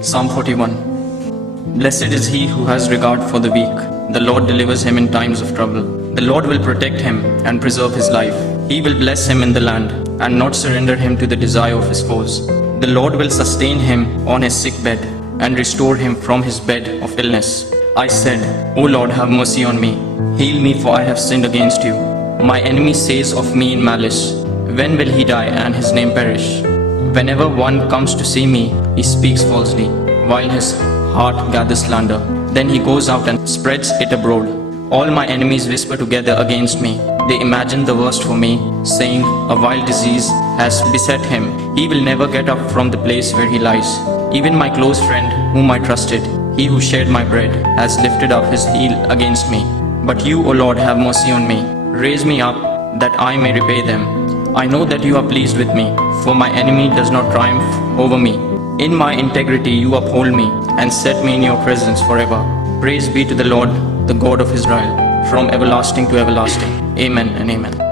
Psalm 41. Blessed is he who has regard for the weak. The Lord delivers him in times of trouble. The Lord will protect him and preserve his life. He will bless him in the land and not surrender him to the desire of his foes. The Lord will sustain him on his sick bed and restore him from his bed of illness. I said, O Lord, have mercy on me. Heal me, for I have sinned against you. My enemy says of me in malice, when will he die and his name perish? Whenever one comes to see me, he speaks falsely, while his heart gathers slander. Then he goes out and spreads it abroad. All my enemies whisper together against me. They imagine the worst for me, saying, a wild disease has beset him. He will never get up from the place where he lies. Even my close friend, whom I trusted, he who shared my bread, has lifted up his heel against me. But you, O Lord, have mercy on me. Raise me up, that I may repay them. I know that you are pleased with me, for my enemy does not triumph over me. In my integrity you uphold me, and set me in your presence forever. Praise be to the Lord, the God of Israel, from everlasting to everlasting. Amen and amen.